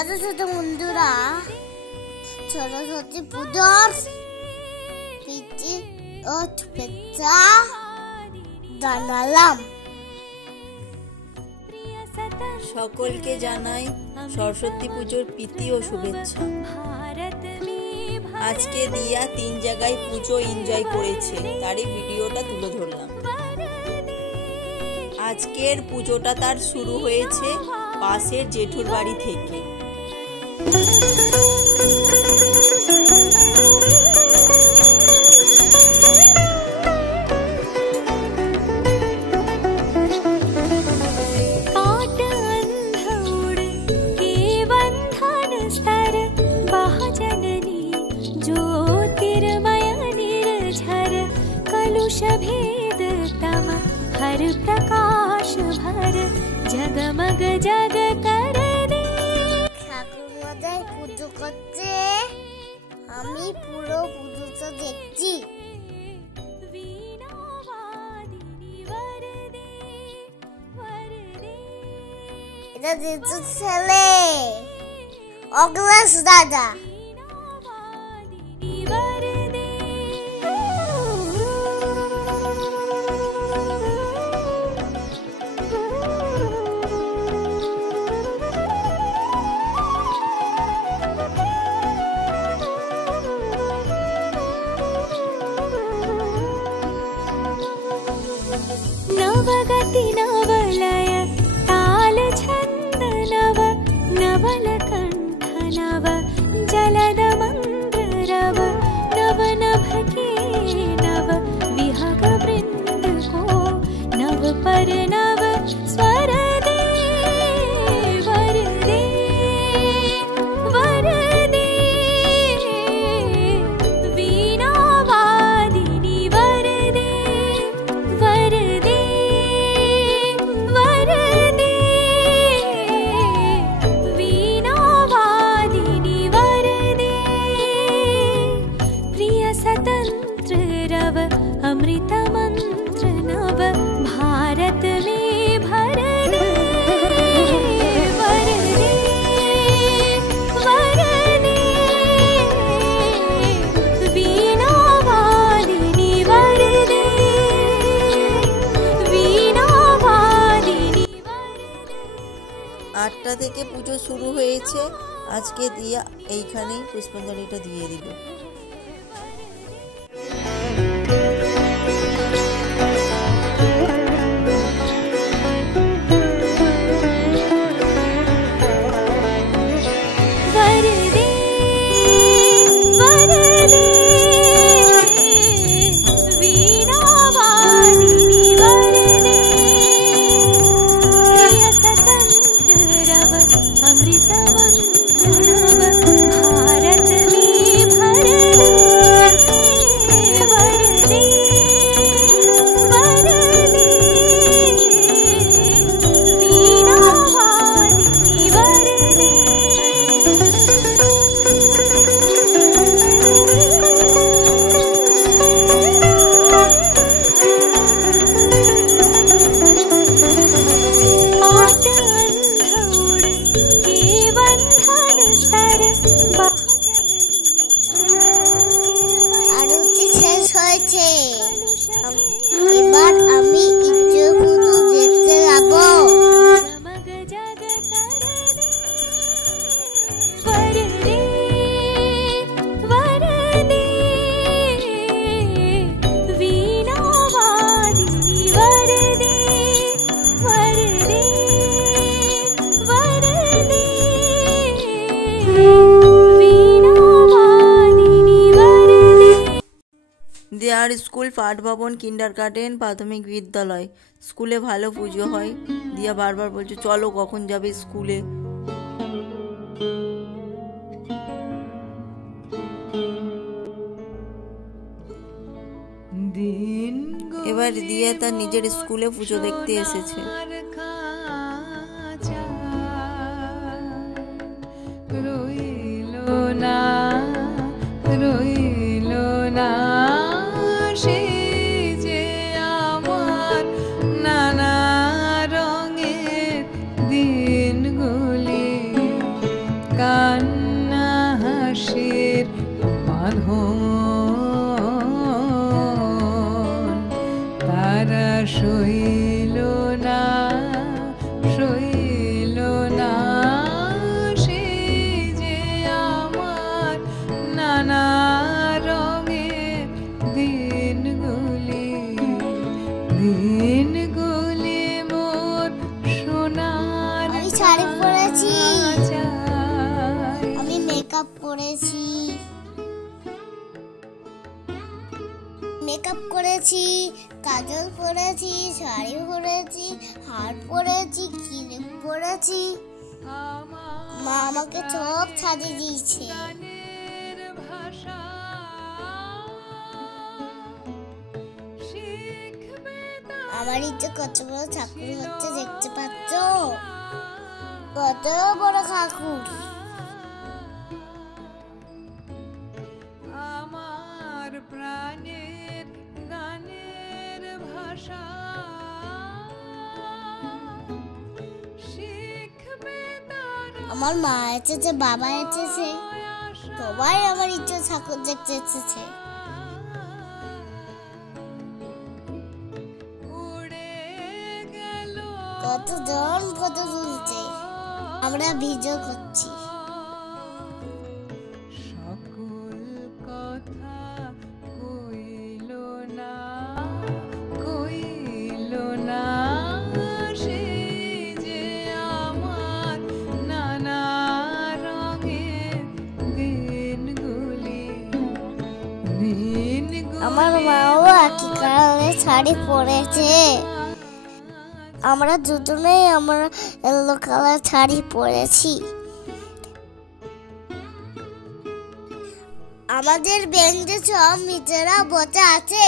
ছোট ছোট বন্ধুরা সরস্বতী পুজোর প্রীতি ও শুভেচ্ছা জানালাম। সকলকে জানাই সরস্বতী পুজোর প্রীতি ও শুভেচ্ছা। আজকে দিয়া 3 জায়গায় পুজো এনজয় করেছে, তারই ভিডিওটা তুলে ধরলাম। আজকের পুজোটা তার শুরু হয়েছে পাশের জেঠুর বাড়ি থেকে। भेद तम हर प्रकाश भर जगमग जग कर दे। ঠাকুর মশাই পুজো করছে, আমি পুরো পুজোটা দেখছি। এটা জেঠু ছেলে অগ্লাস দাদা। नवगति नवलय ताल छंद नव नवल कंठ नव जलद मंद्र रव नव नभ के नव विहग वृंद को नव पर नव स्वर दे वर दे वर दे वीणा वादिनी वर दे वर दे अमृत मंत्र नव भारत में भर दे वर दे वर दे वीणा वादिनी वर दे वीणा वादिनी वर दे। 8টা থেকে পুজো শুরু হয়েছে। আজকে দিয়া এইখানেই পুষ্পাঞ্জলিটা দিয়ে দিল। এবার আমি ইচ্ছে পুজো দেখতে যাব। দেয়ার স্কুল পাঠ ভবন কিন্ডার গার্ডেন প্রাথমিক বিদ্যালয়। স্কুলে ভালো পুজো হয়। দিয়া বারবার বলছে চলো কখন যাবে স্কুলে। এবার দিয়া তার নিজের স্কুলে পুজো দেখতে এসেছে। রইলো না রইলো না নানা রঙের দিনগুলি কান্না হাসির বাঁধন তারা সইল না সে যে আমার নানা রঙের দিনগুলি মোর সোনার আমি শাড়ি পরেছি, চাই। আমি মেকআপ করেছি, কাজল পরেছি, শাড়ি পরেছি, হার পরেছি, ক্লিপ পরেছি। মা আমাকে সব সাজিয়ে দিয়েছে। আমার ইচ্ছে কত বড় ঠাকুর হচ্ছে দেখতে পাচ্ছ, কত বড় ঠাকুর। আমার প্রাণের গানের ভাষা শিখবে তারা আমার মা এসেছে, বাবা এসেছে, সবাই আমার ইচ্ছে ঠাকুর দেখতে এসেছে। উড়ে গেল কতজন ফটো তুলছে, আমরা ভিডিও করছি। সকল কথা কইল না সে যে আমার নানা রঙের দিনগুলি আমার মাও একই কালারের শাড়ি পরেছে, আমরা দুজনেই আমরা ইয়েলো কালার শাড়ি পরেছি। আমাদের বেঞ্চে সব মিত্ররা বসে আছে।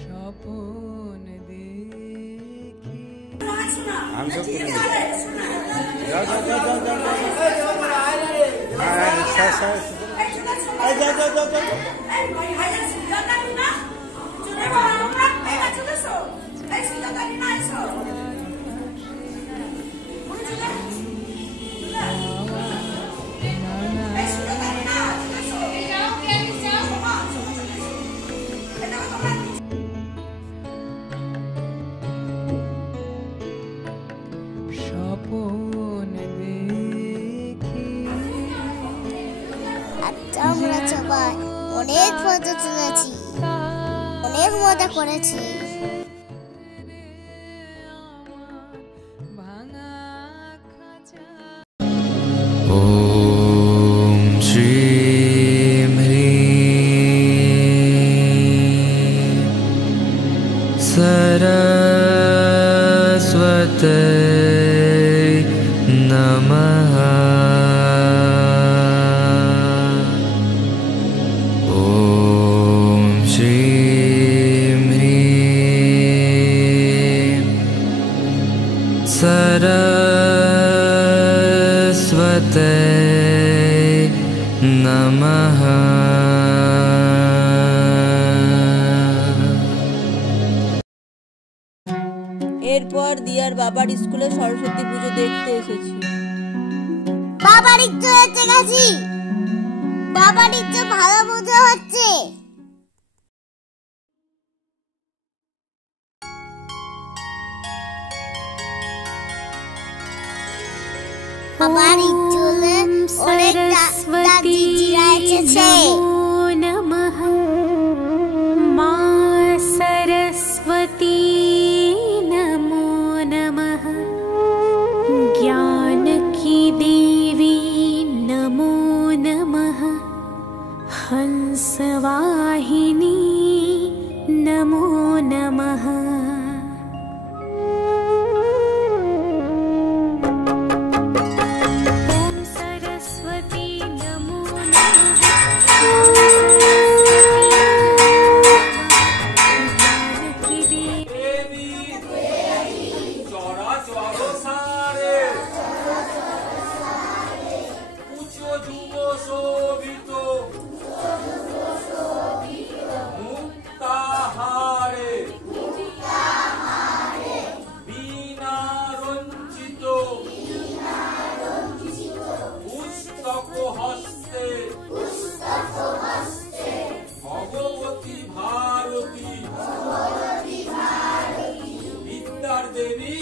স্বপন দেখি हम सब करेंगे जाओ जाओ जाओ जाओ जाओ जाओ जाओ जाओ স্বপন দেখি আচ্ছা, আমরা সবাই অনেক ফটো তুলেছি, অনেক মজা করেছি। ভাঙা খাঁচা ॐ श्रीं ह्रीं सरस्वत्यै नमः। ॐ श्रीं ह्रीं सरस्वत्यै नमः। এরপর দিয়ার বাবার স্কুলে সরস্বতী পুজো দেখতে এসেছি। বাবার ইচ্ছে হচ্ছে গেছি, বাবার ইচ্ছে ভালো মজা হচ্ছে। বাবার ইচ্ছে হলে অনেক দিদিরা এসেছে। नमः मा सरस्वती नमो नमः ज्ञान की देवी नमो नमः हंसवाहिनी नमो नमः ॐ सरस्वती नमो नमः ज्ञान की देवी উচ্চ যুব শোভিত देवी